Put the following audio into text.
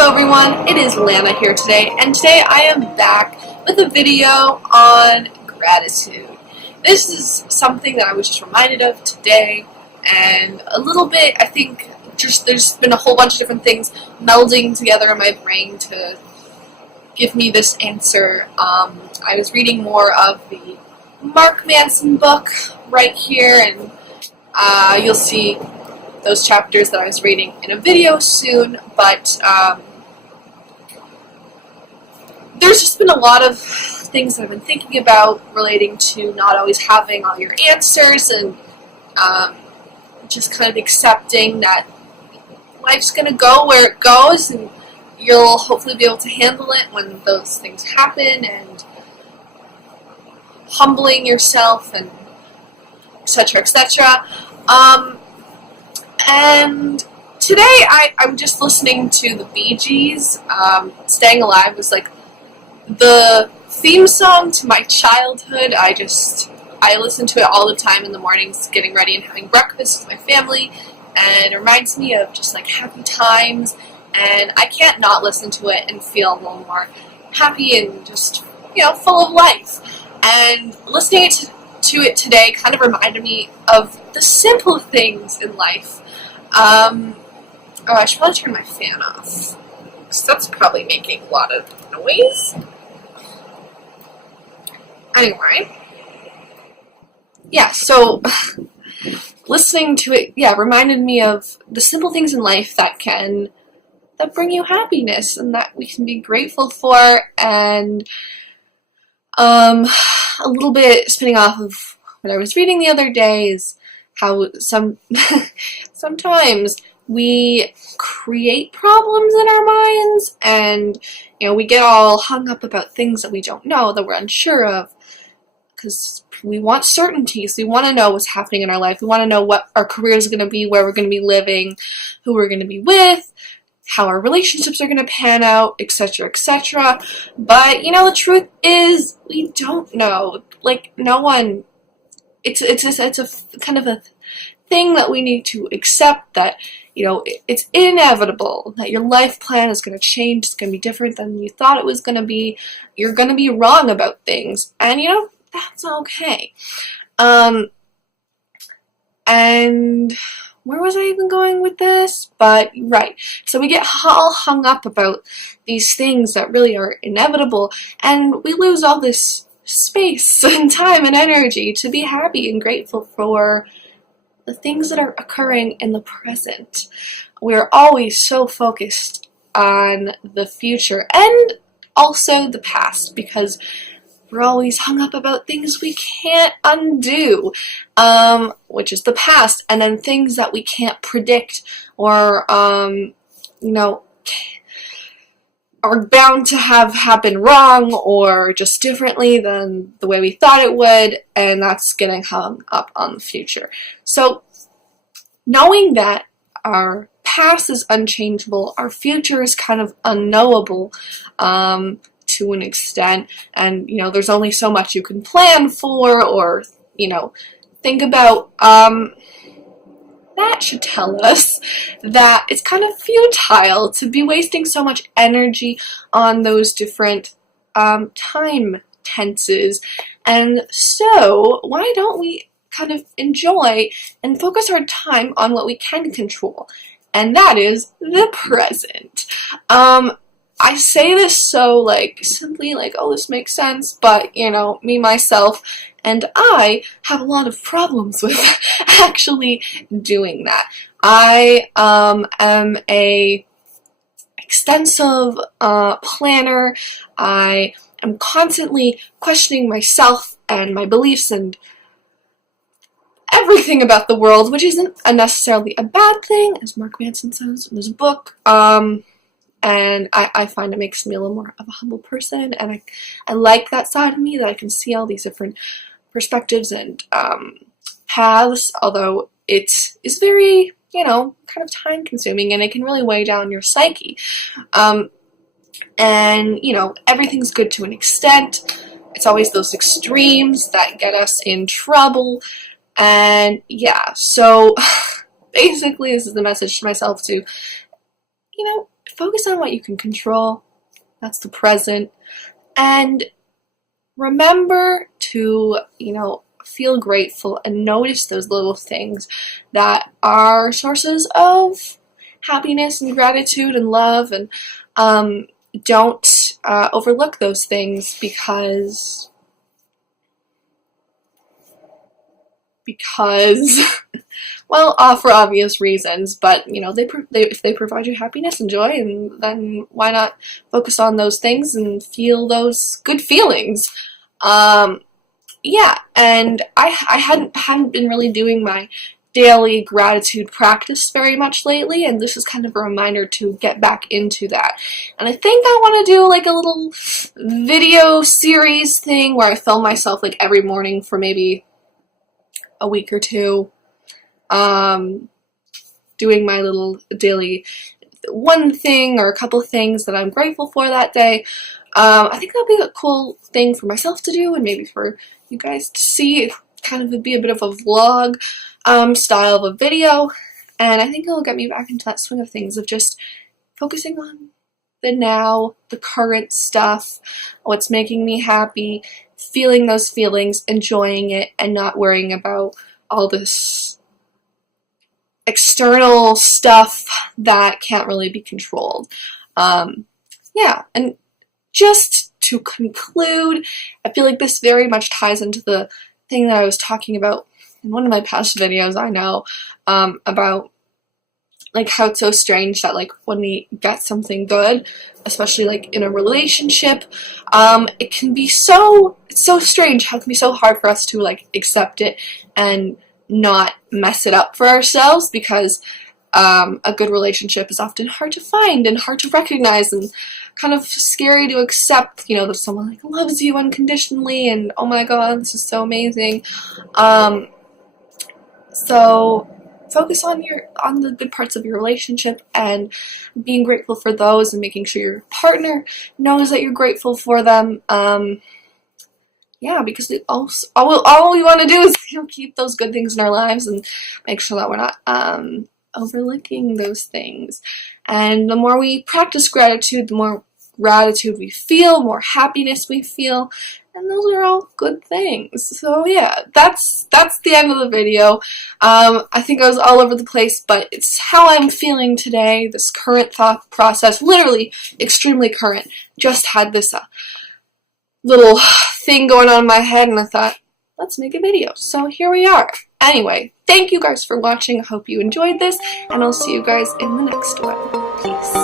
Hello everyone, it is Lana here today, and today I am back with a video on gratitude. This is something that I was just reminded of today, and a little bit, I think, there's been a whole bunch of different things melding together in my brain to give me this answer. I was reading more of the Mark Manson book right here, and you'll see those chapters that I was reading in a video soon, but there's just been a lot of things that I've been thinking about relating to not always having all your answers, and just kind of accepting that life's going to go where it goes, and you'll hopefully be able to handle it when those things happen, and humbling yourself, and etc., etc. And today I'm just listening to the VID's. Staying Alive was like the theme song to my childhood. I listen to it all the time in the mornings, getting ready and having breakfast with my family, and it reminds me of just like happy times, and I can't not listen to it and feel a little more happy and just, full of life. And listening to it today kind of reminded me of the simple things in life. I should probably turn my fan off, because that's probably making a lot of noise. Anyway, so listening to it, reminded me of the simple things in life that bring you happiness and that we can be grateful for. And a little bit spinning off of what I was reading the other day is how sometimes we create problems in our minds, and we get all hung up about things that we don't know, that we're unsure of, because we want certainties. We want to know what's happening in our life. We want to know what our career is going to be, where we're going to be living, who we're going to be with, how our relationships are going to pan out, etc., etc. But the truth is, we don't know. Like, no one. It's a kind of a thing that we need to accept, that it's inevitable, that your life plan is going to change. It's going to be different than you thought it was going to be. You're going to be wrong about things, and that's okay. And where was I even going with this? But right, so we get all hung up about these things that really are inevitable, and we lose all this space and time and energy to be happy and grateful for the things that are occurring in the present. We're always so focused on the future and also the past, because we're always hung up about things we can't undo, which is the past, and then things that we can't predict or are bound to have happen wrong or just differently than the way we thought it would, and that's getting hung up on the future. So knowing that our past is unchangeable, our future is kind of unknowable to an extent, and there's only so much you can plan for or think about, that should tell us that it's kind of futile to be wasting so much energy on those different time tenses. And so why don't we kind of enjoy and focus our time on what we can control, and that is the present. I say this so simply oh, this makes sense, but me, myself, and I have a lot of problems with actually doing that. I am a extensive planner. I am constantly questioning myself and my beliefs and everything about the world, which isn't necessarily a bad thing, as Mark Manson says in his book. And I find it makes me a little more of a humble person, and I like that side of me, that I can see all these different perspectives and paths, although it is very, kind of time consuming, and it can really weigh down your psyche. And, everything's good to an extent. It's always those extremes that get us in trouble. And so basically this is the message to myself to, focus on what you can control. That's the present. And remember to, feel grateful and notice those little things that are sources of happiness and gratitude and love, and don't overlook those things because well, for obvious reasons, but if they provide you happiness and joy, and then why not focus on those things and feel those good feelings. Yeah, and I hadn't been really doing my daily gratitude practice very much lately, and this is kind of a reminder to get back into that. And I think I want to do like a little video series thing where I film myself like every morning for maybe a week or two, doing my little daily one thing or a couple things that I'm grateful for that day. I think that'll be a cool thing for myself to do, and maybe for you guys to see. It kind of would be a bit of a vlog style of a video, and I think it'll get me back into that swing of things of just focusing on the now, the current stuff, what's making me happy, feeling those feelings, enjoying it, and not worrying about all this external stuff that can't really be controlled. Yeah, and just to conclude, I feel like this very much ties into the thing that I was talking about in one of my past videos, I know, about like how it's so strange that like when we get something good, especially like in a relationship, it can be it's so strange how it can be so hard for us to like accept it and not mess it up for ourselves, because a good relationship is often hard to find and hard to recognize and kind of scary to accept, that someone like loves you unconditionally and oh my god, this is so amazing. So focus on the good parts of your relationship and being grateful for those, and making sure your partner knows that you're grateful for them. Yeah, because all we want to do is keep those good things in our lives and make sure that we're not overlooking those things. And the more we practice gratitude, the more gratitude we feel, more happiness we feel, and those are all good things. So yeah, that's the end of the video. I think I was all over the place, but it's how I'm feeling today. This current thought process, literally extremely current, just had this little thing going on in my head, and I thought, let's make a video. So here we are. Anyway, thank you guys for watching. I hope you enjoyed this, and I'll see you guys in the next one. Peace.